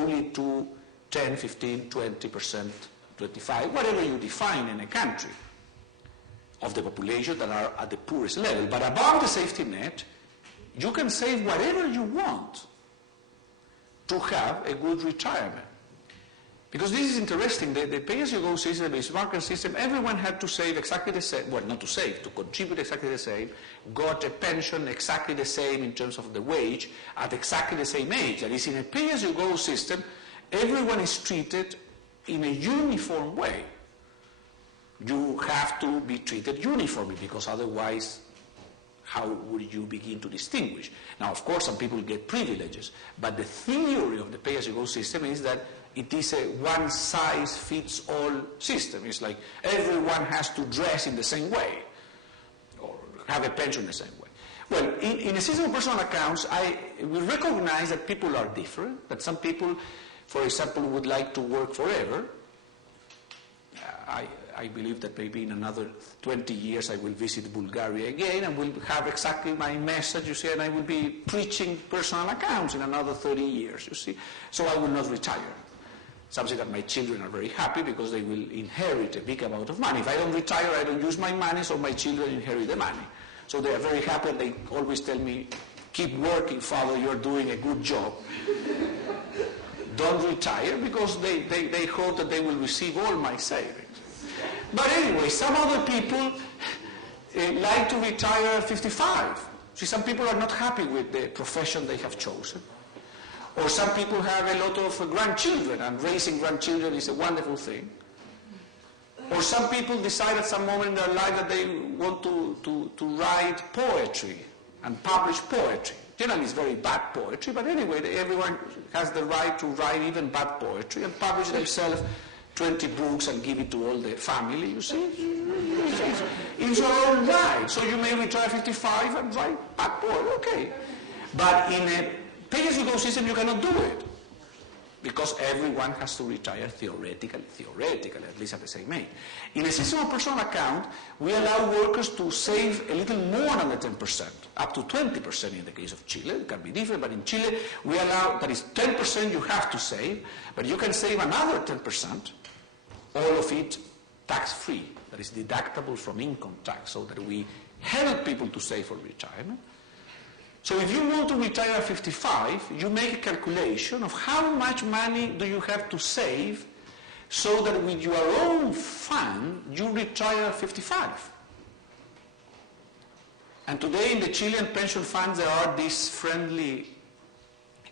only to 10, 15, 20%, 25%, whatever you define in a country of the population that are at the poorest level. But above the safety net, you can save whatever you want to have a good retirement. Because this is interesting, the pay-as-you-go system, the Bismarck system, everyone had to save exactly the same, well, not to save, to contribute exactly the same, got a pension exactly the same in terms of the wage at exactly the same age. That is, in a pay-as-you-go system, everyone is treated in a uniform way. You have to be treated uniformly, because otherwise, how would you begin to distinguish? Now, of course, some people get privileges, but the theory of the pay-as-you-go system is that it is a one-size-fits-all system. It's like everyone has to dress in the same way or have a pension the same way. Well, in a system of personal accounts, we recognize that people are different, that some people, for example, would like to work forever. I believe that maybe in another 20 years I will visit Bulgaria again and will have exactly my message, you see, and I will be preaching personal accounts in another 30 years, you see. So I will not retire. Something that my children are very happy because they will inherit a big amount of money. If I don't retire, I don't use my money, so my children inherit the money. So they are very happy, and they always tell me, keep working, father, you're doing a good job. Don't retire, because they hope that they will receive all my savings. But anyway, some other people like to retire at 55. See, some people are not happy with the profession they have chosen. Or some people have a lot of grandchildren, and raising grandchildren is a wonderful thing. Or some people decide at some moment in their life that they want to write poetry and publish poetry. Generally, it's very bad poetry, but anyway, everyone has the right to write even bad poetry and publish themselves 20 books and give it to all the family, you see. It's all right. So you may retire 55 and write bad poetry, okay. But in a pay-as-you-go system, you cannot do it, because everyone has to retire theoretically, at least at the same age. In a system of personal account, we allow workers to save a little more than the 10%, up to 20% in the case of Chile. It can be different, but in Chile, we allow, that is 10% you have to save, but you can save another 10%, all of it tax-free, that is deductible from income tax, so that we help people to save for retirement. So if you want to retire at 55, you make a calculation of how much money do you have to save so that with your own fund, you retire at 55. And today in the Chilean pension funds, there are these friendly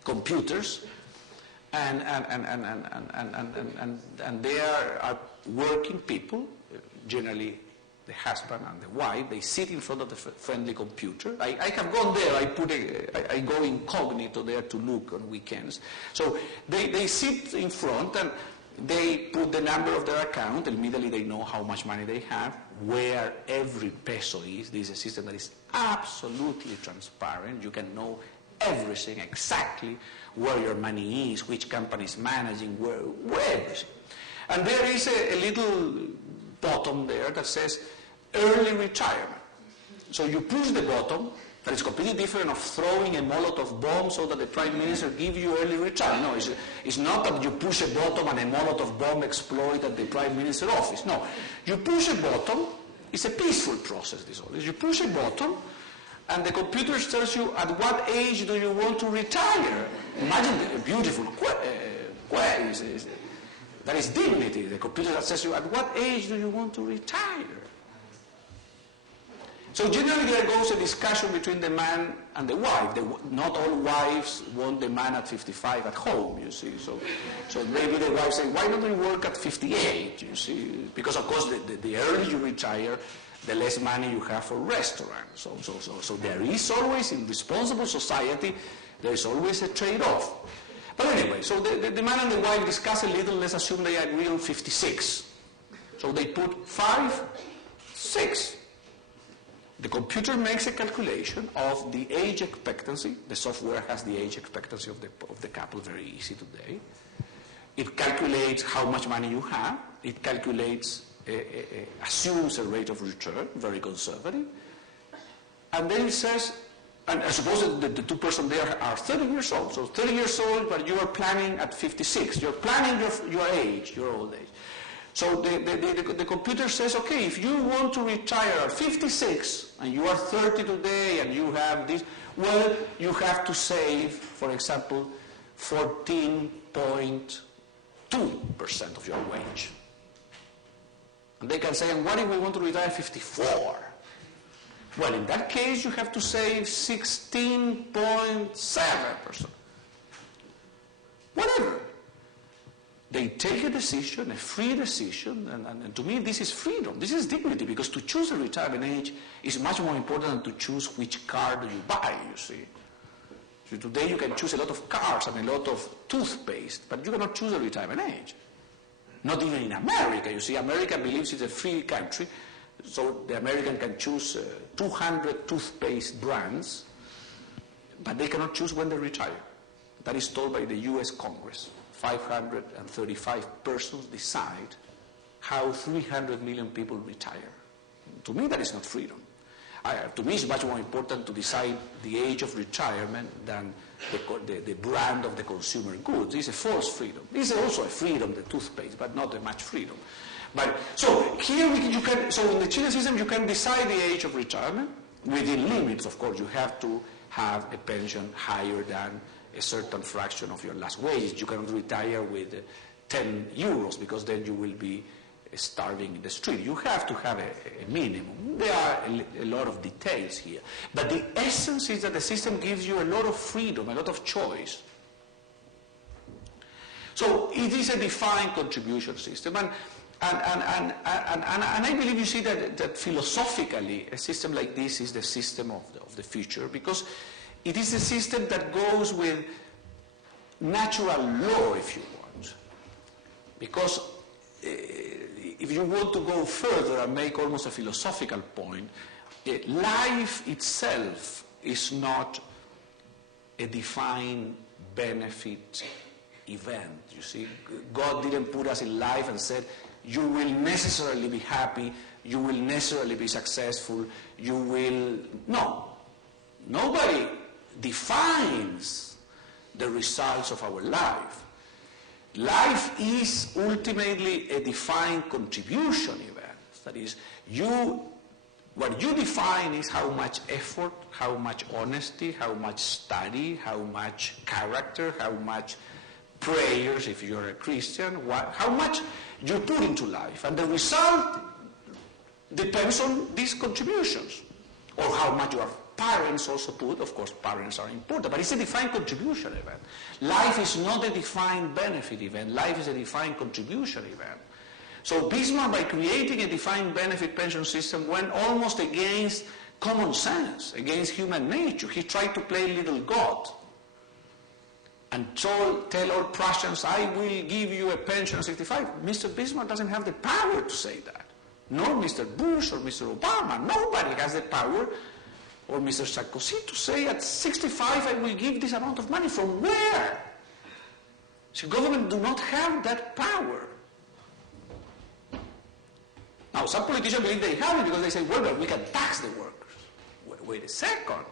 computers, and they are working people, generally the husband and the wife. They sit in front of the friendly computer. I have gone there. I go incognito there to look on weekends. So they sit in front, and they put the number of their account. Immediately they know how much money they have, where every peso is. This is a system that is absolutely transparent. You can know everything, exactly where your money is, which company is managing, where everything. And there is a little bottom there that says early retirement. So you push the bottom. That is completely different of throwing a Molotov bomb so that the Prime Minister gives you early retirement. No, it's not that you push a bottom and a Molotov bomb explodes at the Prime Minister's office. No, you push a bottom. It's a peaceful process, this always. You push a bottom, and the computer tells you at what age do you want to retire. Imagine the beautiful question. That is dignity. The computer that says you, at what age do you want to retire? So generally there goes a discussion between the man and the wife. Not all wives want the man at 55 at home, you see. So maybe the wife says, why don't we work at 58, you see? Because of course the earlier you retire, the less money you have for restaurants. So there is always, in responsible society, there is always a trade-off. But anyway, so the man and the wife discuss a little. Let's assume they agree on 56. So they put 5, 6. The computer makes a calculation of the age expectancy. The software has the age expectancy of the couple, very easy today. It calculates how much money you have. It calculates, assumes a rate of return, very conservative. And then it says, And I suppose that the two persons there are 30 years old. So 30 years old, but you are planning at 56. You're planning your age, your old age. So the computer says, okay, if you want to retire at 56, and you are 30 today, and you have this, well, you have to save, for example, 14.2% of your wage. And they can say, and what if we want to retire at 54? Well, in that case, you have to save 16.7%. Whatever. They take a decision, a free decision, and to me this is freedom. This is dignity, because to choose a retirement age is much more important than to choose which car do you buy, you see. So today you can choose a lot of cars and a lot of toothpaste, but you cannot choose a retirement age. Not even in America, you see. America believes it's a free country, so the American can choose 200 toothpaste brands, but they cannot choose when they retire. That is told by the US Congress. 535 persons decide how 300 million people retire. To me, that is not freedom. To me, it's much more important to decide the age of retirement than the brand of the consumer goods. It's a false freedom. It's also a freedom, the toothpaste, but not a much freedom. But so here so in the Chilean system, you can decide the age of retirement within limits. Of course, you have to have a pension higher than a certain fraction of your last wage. You cannot retire with 10 euros because then you will be starving in the street. You have to have a minimum. There are a lot of details here. But the essence is that the system gives you a lot of freedom, a lot of choice. So it is a defined contribution system. And I believe you see that philosophically a system like this is the system of the future, because it is a system that goes with natural law, if you want. Because if you want to go further and make almost a philosophical point, life itself is not a defined benefit event. You see, God didn't put us in life and said, you will necessarily be happy, you will necessarily be successful, you will... No. Nobody defines the results of our life. Life is ultimately a defined contribution event. That is, what you define is how much effort, how much honesty, how much study, how much character, how much prayers, if you're a Christian, how much you put into life. And the result depends on these contributions, or how much your parents also put. Of course, parents are important, but it's a defined contribution event. Life is not a defined benefit event. Life is a defined contribution event. So Bismarck, by creating a defined benefit pension system, went almost against common sense, against human nature. He tried to play little God and tell all Prussians, I will give you a pension at 65. Mr. Bismarck doesn't have the power to say that. Nor Mr. Bush or Mr. Obama. Nobody has the power, or Mr. Sarkozy, to say at 65 I will give this amount of money. From where? So government do not have that power. Now, some politicians believe they have it because they say, well, we can tax the workers. Wait a second.